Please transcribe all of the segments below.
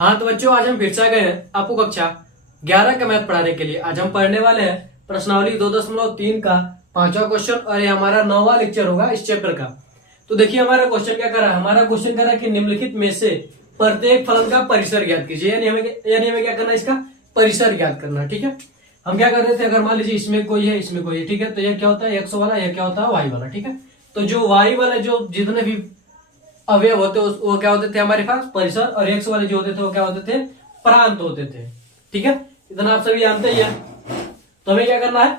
हाँ तो बच्चों, आज हम फिर से आ गए हैं आपको कक्षा 11 का मैथ पढ़ाने के लिए। आज हम पढ़ने वाले हैं प्रश्नावली 2.3 का 5वां क्वेश्चन और ये हमारा 9वां लेक्चर होगा इस चैप्टर का। तो देखिए हमारा क्वेश्चन क्या कर रहा है। हमारा क्वेश्चन कर रहा है कि निम्नलिखित में से प्रत्येक फलन का परिसर ज्ञात कीजिए। यानी हमें क्या करना है, इसका परिसर ज्ञात करना है। ठीक है, हम क्या करते थे, अगर मान लीजिए इसमें कोई है इसमें कोई है, ठीक है, तो यह क्या होता है एक्स वाला, यह क्या होता है वाई वाला। ठीक है, तो जो वाई वाला जो जितने भी अवयव होते वो क्या होते थे हमारे पास परिसर, और एक्स वाले जो होते थे वो क्या होते थे प्रांत होते थे। ठीक है, इतना आप सभी जानते ही हैं। तो हमें क्या करना है,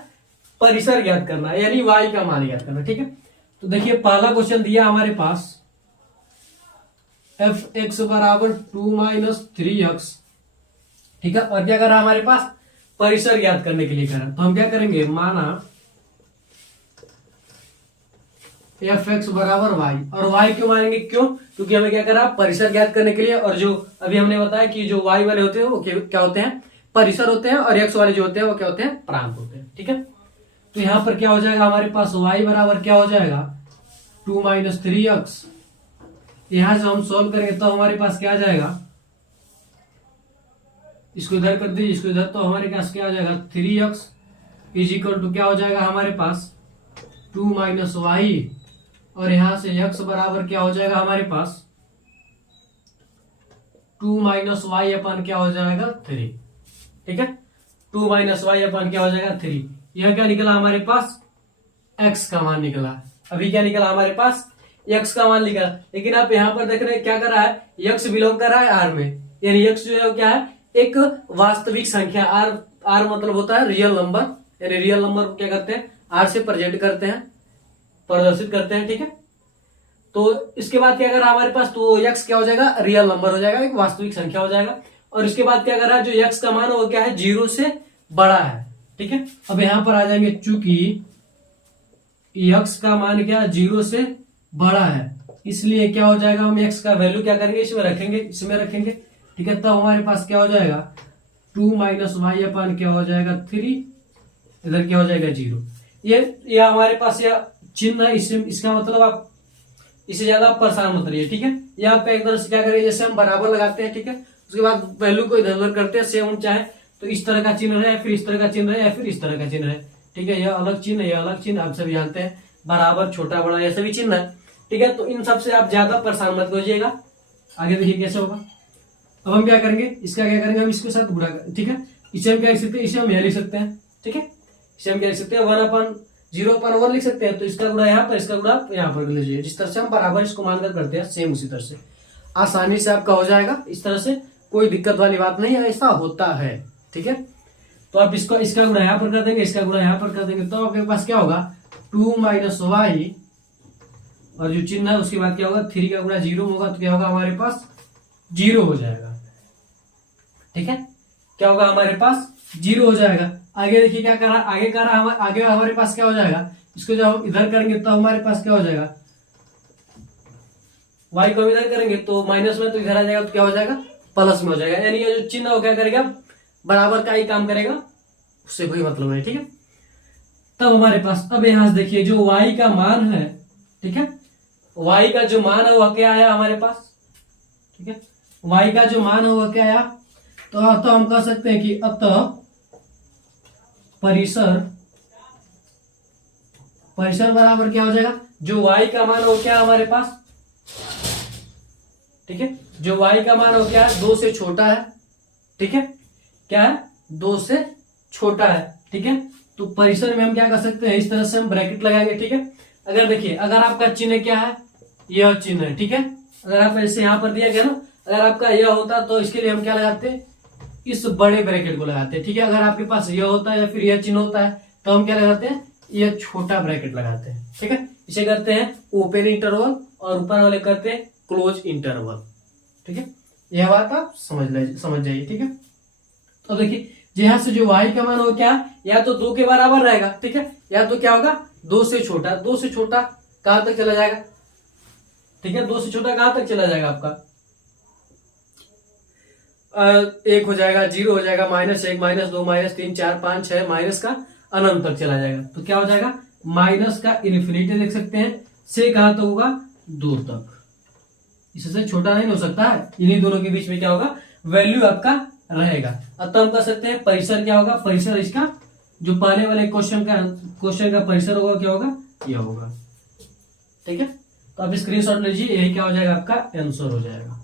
परिसर ज्ञात करना है, यानी वाई का मान ज्ञात करना है। ठीक है, तो देखिए पहला क्वेश्चन दिया हमारे पास एफ एक्स बराबर 2-3x। ठीक है, और क्या कर रहा है हमारे पास परिसर ज्ञात करने के लिए कर रहा है। तो हम क्या करेंगे, माना एफ एक्स बराबर वाई, और वाई क्यों मानेंगे, क्यों, क्योंकि हमें क्या करा परिसर ज्ञात करने के लिए। और जो अभी हमने बताया कि जो वाई वाले होते हैं वो क्या होते हैं परिसर होते हैं, और एक्स वाले जो होते हैं वो क्या होते हैं प्रांत होते हैं। ठीक है, तो यहां पर क्या हो जाएगा हमारे पास वाई बराबर क्या हो जाएगा 2-3x। यहां से हम सोल्व करेंगे तो हमारे पास क्या आ जाएगा, इसको इधर कर दीजिए, इसको इधर, तो हमारे पास क्या आ जाएगा 3x इज इक्वल टू क्या हो जाएगा हमारे पास 2 - y, और यहां से x बराबर क्या हो जाएगा हमारे पास 2 - y अपन क्या हो जाएगा 3। ठीक है, 2 - y अपन क्या हो जाएगा 3। यह क्या निकला हमारे पास x का मान निकला। अभी क्या निकला हमारे पास x का मान निकला। लेकिन आप यहां पर देख रहे हैं क्या कर रहा है, x बिलोंग कर रहा है r में, यानी x जो है वो क्या है एक वास्तविक संख्या। r मतलब होता है रियल नंबर, यानी रियल नंबर क्या करते हैं r से प्रेजेंट करते हैं, प्रदर्शित करते हैं। ठीक है, तो इसके बाद क्या कर रहा है हमारे पास, तो x क्या हो जाएगा रियल नंबर हो जाएगा, एक वास्तविक संख्या हो जाएगा। और इसके बाद क्या कर रहा है, जो x का मान है वो क्या है 0 से बड़ा है। ठीक है, अब यहां पर आ जाएंगे, चूंकि x का मान क्या 0 से बड़ा है, इसलिए क्या हो जाएगा हम x का वैल्यू क्या करेंगे इसमें रखेंगे। ठीक है, तब हमारे पास क्या हो जाएगा 2 - y अपन क्या हो जाएगा 3, इधर क्या हो जाएगा 0। ये हमारे पास यह चिन्ह है, इसका मतलब आप इससे ज्यादा परेशान मत रहिए। ठीक है, ये आप एक तरह से क्या करेंगे, जैसे हम बराबर लगाते हैं, ठीक है, उसके बाद वैल्यू को इधर उधर करते हैं, सेम हम चाहे तो इस तरह का चिन्ह है, फिर इस तरह का चिन्ह है, या फिर इस तरह का चिन्ह है। ठीक है, यह अलग चिन्ह, यह अलग चिन्ह, आप सभी जानते हैं, बराबर छोटा बड़ा यह सभी चिन्ह है। ठीक है, तो इन सबसे आप ज्यादा परेशान मत कीजिएगा। आगे देखिए कैसे होगा। अब हम क्या करेंगे, इसका क्या करेंगे, हम इसके साथ गुणा करें। ठीक है, इसे हम क्या लिख सकते हैं, इसे हम यह लिख सकते हैं। ठीक है, इसे हम क्या लिख सकते हैं 1/0/1 लिख सकते हैं। तो इसका गुणा यहाँ पर, इसका गुणा यहाँ पर कर लीजिए। जिस तरह से हम बराबर इसको मानकर करते हैं सेम उसी तरह से आसानी से आपका हो जाएगा। इस तरह से कोई दिक्कत वाली बात नहीं है, ऐसा होता है। ठीक है, तो आप इसका गुणा यहाँ पर कर देंगे, इसका गुणा यहाँ पर कर देंगे, तो आपके पास क्या होगा 2 - y, और जो चिन्ह है उसके बाद क्या होगा 3 का गुणा 0 होगा, तो क्या होगा हमारे पास 0 हो जाएगा। ठीक है, क्या होगा हमारे पास 0 हो जाएगा। आगे देखिए क्या कर रहा है, आगे हमारे पास क्या हो जाएगा, इसको जब हम इधर करेंगे तो हमारे पास क्या हो जाएगा, y को इधर करेंगे तो माइनस में, तो इधर आ जाएगा तो क्या हो जाएगा प्लस में हो जाएगा। यानी ये जो चिन्ह वो क्या करेगा बराबर का ही काम करेगा, उससे कोई मतलब नहीं। ठीक है, तब हमारे पास अब यहां से देखिए जो y का मान है, ठीक है, y का जो मान है वह क्या आया हमारे पास। ठीक है, y का जो मान है वह क्या आया, तो हम कह सकते हैं कि अतः परिसर बराबर क्या हो जाएगा, जो y का मान है वो क्या है हमारे पास। ठीक है, जो y का मान है वो क्या है 2 से छोटा है। ठीक है, क्या है 2 से छोटा है। ठीक है, तो परिसर में हम क्या कर सकते हैं, इस तरह से हम ब्रैकेट लगाएंगे। ठीक है, अगर देखिए अगर आपका चिन्ह क्या है, यह चिन्ह है। ठीक है, अगर आप ऐसे यहां पर दिया गया ना, अगर आपका यह होता तो इसके लिए हम क्या लगाते हैं, इस बड़े ब्रैकेट को लगाते हैं। ठीक है, अगर आपके पास यह होता है या फिर यह चिन्ह होता है तो हम क्या लगाते हैं, यह छोटा ब्रैकेट लगाते हैं। ठीक है, इसे करते हैं ओपन इंटरवल, और ऊपर वाले करते हैं क्लोज इंटरवल। ठीक है, यह बात आप समझ जाइए। ठीक है, तो देखिए यहां से जो y का मान हो क्या, या तो 2 के बराबर रहेगा। ठीक है, या तो क्या होगा 2 से छोटा। 2 से छोटा कहां तक चला जाएगा, ठीक है, 2 से छोटा कहां तक चला जाएगा आपका 1 हो जाएगा, 0 हो जाएगा, -1 -2 -3 4 5 6 माइनस का अनंत तक चला जाएगा। तो क्या हो जाएगा माइनस का इन्फिनिटी देख सकते हैं, से कहां तक होगा 2 तक। इससे छोटा नहीं हो सकता है, इन्हीं दोनों के बीच में क्या होगा वैल्यू आपका रहेगा। अब तो हम कर सकते हैं परिसर क्या होगा, परिसर इसका जो पहले वाले क्वेश्चन का परिसर होगा क्या होगा, यह होगा। ठीक है, तो आप स्क्रीनशॉट लीजिए, यही क्या हो जाएगा आपका आंसर हो जाएगा।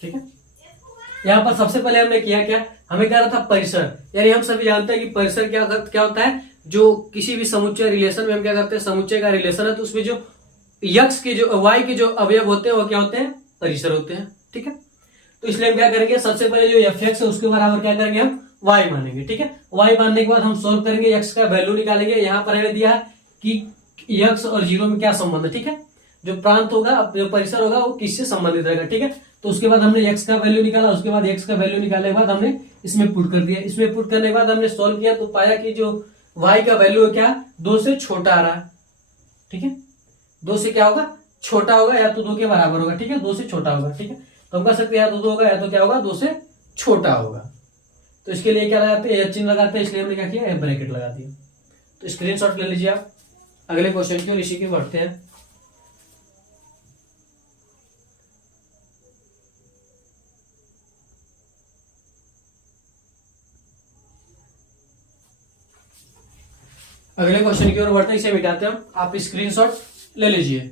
ठीक है, यहाँ पर सबसे पहले हमने किया क्या, हमें क्या रहा था परिसर, यानी हम सभी जानते हैं कि परिसर क्या होता है, जो किसी भी समुच्चय रिलेशन में हम क्या करते हैं, समुच्चय का रिलेशन है तो उसमें जो यक्स के जो वाई के जो अवयव होते हैं वो क्या होते हैं, परिसर होते हैं। ठीक है, तो इसलिए हम क्या करेंगे, सबसे पहले जो एफ एक्स है उसके बराबर क्या करेंगे, हम वाई मानेंगे। ठीक है, वाई मानने के बाद हम सोल्व करेंगे, एक्स का वैल्यू निकालेंगे। यहाँ पर हमें दिया है कि एक्स और जीरो में क्या संबंध है। ठीक है, जो प्रांत होगा, जो परिसर होगा वो किससे संबंधित रहेगा। ठीक है, तो उसके बाद हमने एक्स का वैल्यू निकाला, उसके बाद एक्स का वैल्यू निकालने के बाद हमने इसमें पुट कर दिया। इसमें पुट करने के बाद हमने सोल्व किया तो पाया कि जो वाई का वैल्यू है क्या, 2 से छोटा आ रहा है। ठीक है, 2 से क्या होगा, छोटा होगा, या तो 2 के बराबर होगा। ठीक है, 2 से छोटा होगा। ठीक है, तो हम कह सकते हैं या तो 2 होगा या तो क्या होगा, 2 से छोटा होगा। तो इसके लिए क्या लगाते हैं, चिन्ह लगाते हैं, इसलिए हमने क्या किया, ब्रैकेट लगा दिया। तो स्क्रीनशॉट ले लीजिए आप अगले क्वेश्चन की और इसी के बढ़ते हैं। अगले क्वेश्चन की ओर बढ़ते हैं, इसे मिटाते हैं हम, आप स्क्रीनशॉट ले लीजिए।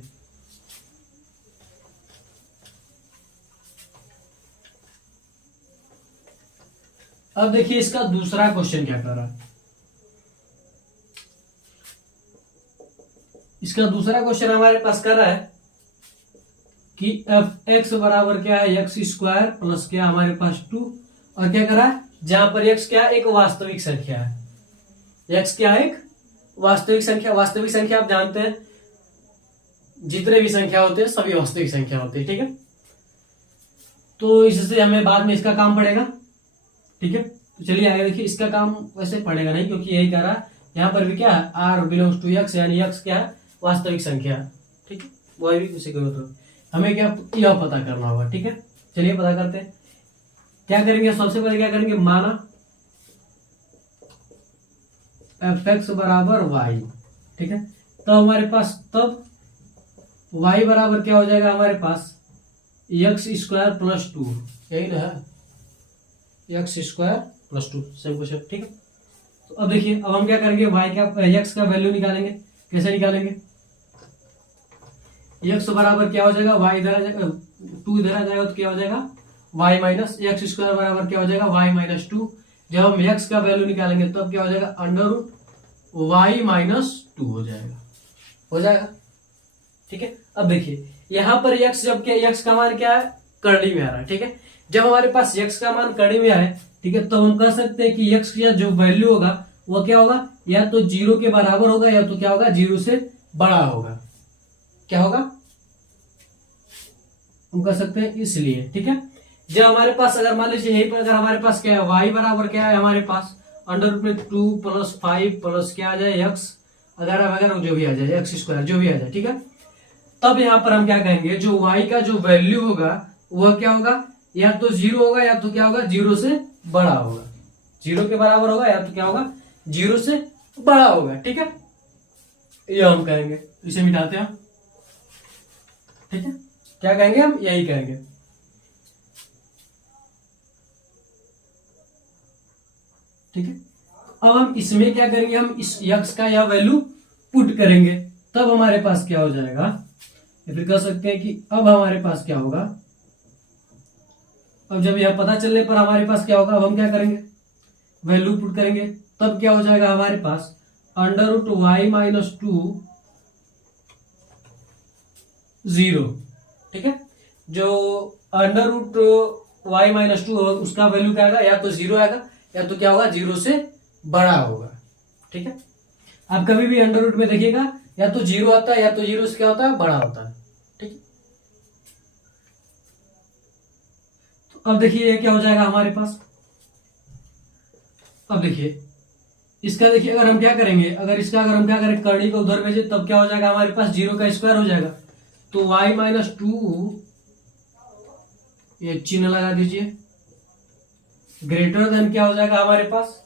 अब देखिए इसका दूसरा क्वेश्चन क्या कर रहा है। इसका दूसरा क्वेश्चन हमारे पास कर रहा है कि एफ एक्स बराबर क्या है, एक्स स्क्वायर प्लस क्या हमारे पास 2, और क्या कर रहा है, जहां पर एक्स क्या है, एक वास्तविक संख्या है। एक्स क्या है, एक वास्तविक संख्या। वास्तविक संख्या आप जानते हैं जितने भी संख्या होते हैं सभी वास्तविक संख्या होते हैं। ठीक है, तो इससे हमें बाद में इसका काम पड़ेगा। ठीक है, तो चलिए आगे देखिए, इसका काम वैसे पड़ेगा नहीं क्योंकि यही कह रहा है, यहाँ पर भी क्या है, आर बिलोंग्स टू एक्स, यानी एक्स क्या है, वास्तविक संख्या। ठीक है, वही भी किसी को मतलब हमें क्या यह पता करना होगा। ठीक है, चलिए पता करते हैं। क्या करेंगे, सबसे पहले क्या करेंगे, माना एफ एक्स बराबर वाई। ठीक है, तो हमारे पास तब वाई बराबर क्या हो जाएगा, हमारे पास एक्स स्क्वायर प्लस 2, यही ना है, x square plus 2, same question. ठीक है, तो अब देखिए, अब हम क्या करेंगे, वाई का एक्स का वैल्यू निकालेंगे। कैसे निकालेंगे, एक्स बराबर क्या हो जाएगा, वाई इधर आ जाएगा, 2 इधर आ जाएगा तो क्या हो जाएगा, वाई माइनस एक्स स्क्वायर बराबर क्या हो जाएगा, वाई माइनस 2। जब हम एक्स का वैल्यू निकालेंगे तब क्या हो जाएगा, अंडर रूट वाई माइनस 2 हो जाएगा। ठीक है, अब देखिए यहां पर एक्स, जब क्या एक्स का मान क्या है, करड़ी में आ रहा है। ठीक है, जब हमारे पास एक्स का मान करड़ी में आए, ठीक है, तो हम कह सकते हैं कि एक्स का जो वैल्यू होगा वो क्या होगा, या तो 0 के बराबर होगा या तो क्या होगा, 0 से बड़ा होगा। क्या होगा, हम कह सकते हैं इसलिए। ठीक है, जब हमारे पास अगर मान लीजिए यहीं पर अगर हमारे पास क्या है, वाई बराबर क्या है हमारे पास, अंडर रूट में 2 + 5 प्लस क्या आ जाए, एक्स वगैरह वगैरह जो भी आ जाए, एक्स स्क्वायर जो भी आ जाए। ठीक है, तब यहां पर हम क्या कहेंगे, जो वाई का जो वैल्यू होगा वह क्या होगा, या तो 0 होगा या तो क्या होगा, 0 से बड़ा होगा। 0 के बराबर होगा या तो क्या होगा, 0 से बड़ा होगा। ठीक है, यह हम कहेंगे, इसे मिटाते हैं। ठीक है, क्या कहेंगे, हम यही कहेंगे। ठीक है, अब हम इसमें क्या करेंगे, हम इस यक्स का यह वैल्यू पुट करेंगे, तब हमारे पास क्या हो जाएगा, या फिर कह सकते हैं कि अब हमारे पास क्या होगा, अब जब यह पता चलने पर हमारे पास क्या होगा, अब हम क्या करेंगे, वैल्यू पुट करेंगे, तब क्या हो जाएगा हमारे पास, अंडर रूट वाई माइनस 2 0। ठीक है, जो अंडर रूट वाई माइनस 2 उसका वैल्यू क्या आएगा, या तो 0 आएगा या तो क्या होगा, 0 से बड़ा होगा। ठीक है, आप कभी भी अंडर रूट में देखिएगा, या तो 0 आता है या तो 0 से क्या होता है, बड़ा होता है। ठीक है, तो अब देखिए ये क्या हो जाएगा हमारे पास, अब देखिए इसका, देखिए अगर हम क्या करेंगे, अगर इसका अगर हम क्या करें, करनी को उधर भेजे तब क्या हो जाएगा हमारे पास, 0 का स्क्वायर हो जाएगा, तो y माइनस 2, ये चिन्ह लगा दीजिए, ग्रेटर देन क्या हो जाएगा हमारे पास,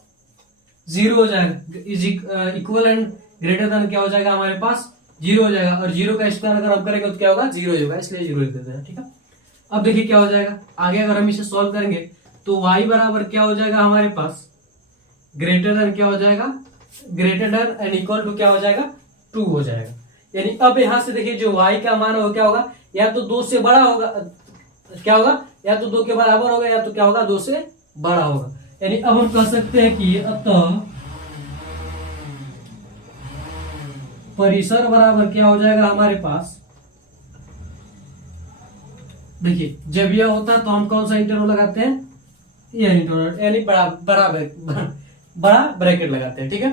0 हो जाएगा, is equal and greater than क्या हो जाएगा हमारे पास, 0 हो जाएगा, और 0 का स्क्वायर अगर हम करेंगे तो क्या होगा, 0 होगा, इसलिए 0 लिख देते हैं। ठीक है, अब देखिए क्या हो जाएगा, आगे अगर हम इसे सॉल्व करेंगे तो y बराबर क्या हो जाएगा हमारे पास, ग्रेटर देन क्या हो जाएगा, greater than and equal to क्या हो जाएगा, 2 हो जाएगा। यानी अब यहां से देखिए जो y का मान है वो क्या होगा, या तो 2 से बड़ा होगा, क्या होगा, या तो 2 के बराबर होगा, या तो क्या होगा 2 से बड़ा होगा। यानी अब हम कह सकते हैं कि अतः परिसर बराबर क्या हो जाएगा हमारे पास, देखिए जब यह होता है तो हम कौन सा इंटरवल लगाते हैं, यह इंटरवल, यानी बड़ा ब्रैकेट लगाते हैं, ठीक है।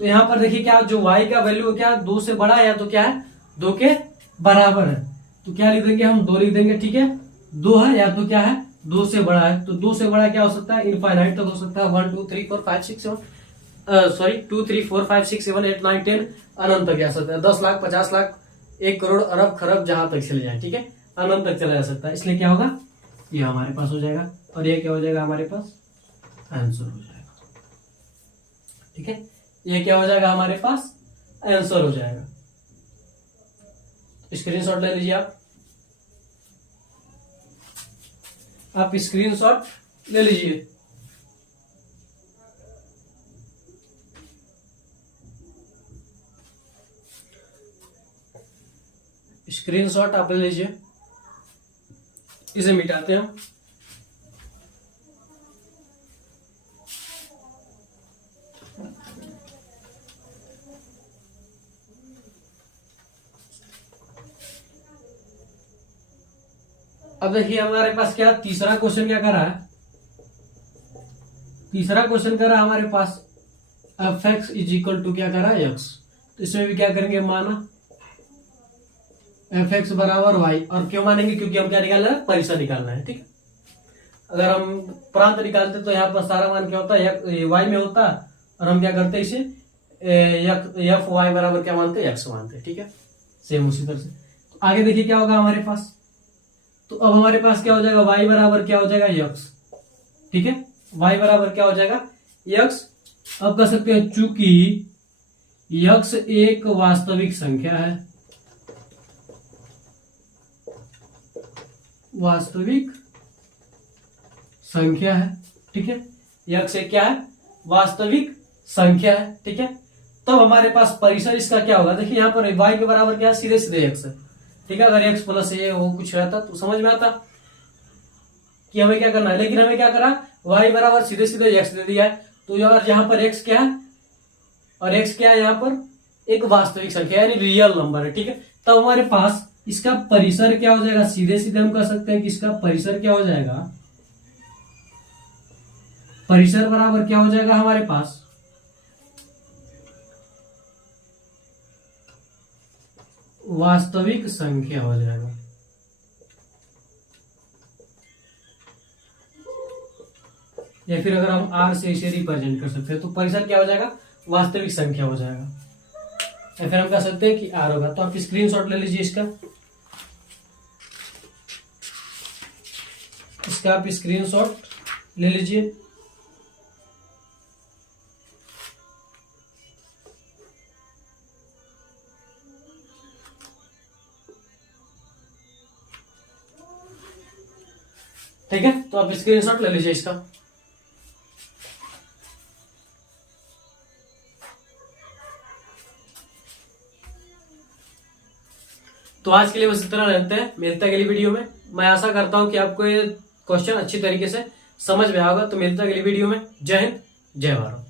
तो यहां पर देखिए क्या, जो y का वैल्यू क्या 2 से बड़ा है या तो क्या है 2 के बराबर है, तो क्या लिख देंगे हम, 2 लिख देंगे, ठीक है। 2 है या तो क्या है 2 से बड़ा है, तो 2 से बड़ा क्या हो सकता है, इनफाइनाइट तक हो सकता है, 1 2 3 4 5 6 7 2 3 4 5 6 7 8 9 10 अनंत तक जा सकता है, 10 लाख 50 लाख 1 करोड़ अरब खरब जहां तक चले जाए, ठीक है, अनंत तक चला जा सकता है। इसलिए क्या होगा, ये हमारे पास हो जाएगा, और ये क्या हो जाएगा हमारे पास, आंसर हो जाएगा, ठीक है। ये क्या हो जाएगा हमारे पास, आंसर हो जाएगा। स्क्रीनशॉट ले लीजिए आप स्क्रीनशॉट ले लीजिए। स्क्रीनशॉट आप ले लीजिए, इसे मिटाते हैं। अब देखिए हमारे पास क्या तीसरा क्वेश्चन क्या कर रहा है, तीसरा क्वेश्चन कर रहा है हमारे पास F X is equal to क्या कर रहा है एक्स, तो इसमें भी क्या करेंगे, माना एफ एक्स बराबर वाई, और क्यों मानेंगे, क्योंकि हम क्या निकालना है, परिसर निकालना है, ठीक है। अगर हम प्रांत निकालते तो यहाँ पर सारा मान क्या होता है, वाई में होता, और हम क्या करते हैं इसे एफ वाई बराबर क्या मानते हैं, एक्स मानते हैं, ठीक है। सेम उसी तरह से तो आगे देखिए क्या होगा हमारे पास, तो अब हमारे पास क्या हो जाएगा, y बराबर क्या हो जाएगा यक्स, ठीक है, y बराबर क्या हो जाएगा यक्स। अब कह सकते हैं चूंकि यक्स एक वास्तविक संख्या है, वास्तविक संख्या है, ठीक है, यक्स एक क्या है, वास्तविक संख्या है, ठीक है। तब हमारे पास परिसर इसका क्या होगा, देखिए यहाँ पर y के बराबर क्या है, सीधे सीधे x है, ठीक है। अगर x प्लस ये वो कुछ रहता तो समझ में आता कि हमें क्या करना है, लेकिन हमें क्या करा, y बराबर सीधे सीधे x दे दिया है, तो यार यहाँ पर x क्या है, और x क्या है यहाँ पर एक वास्तविक संख्या यानी रियल नंबर है, ठीक है। तब हमारे पास इसका परिसर क्या हो जाएगा, सीधे सीधे हम कह सकते हैं कि इसका परिसर क्या हो जाएगा, परिसर बराबर क्या हो जाएगा हमारे पास, वास्तविक संख्या हो जाएगा, या फिर अगर हम r से इसे रिप्रेजेंट कर सकते हैं तो परिसर क्या हो जाएगा, वास्तविक संख्या हो जाएगा, या फिर हम कह सकते हैं कि r होगा। तो आप स्क्रीनशॉट ले लीजिए इसका आप स्क्रीनशॉट ले लीजिए। ठीक है, तो आप स्क्रीनशॉट ले लीजिए इसका। तो आज के लिए बस इतना रहते हैं, मिलते हैं अगली वीडियो में। मैं आशा करता हूं कि आपको ये क्वेश्चन अच्छी तरीके से समझ में आएगा। तो मिलते हैं अगली वीडियो में। जय हिंद, जय भारत।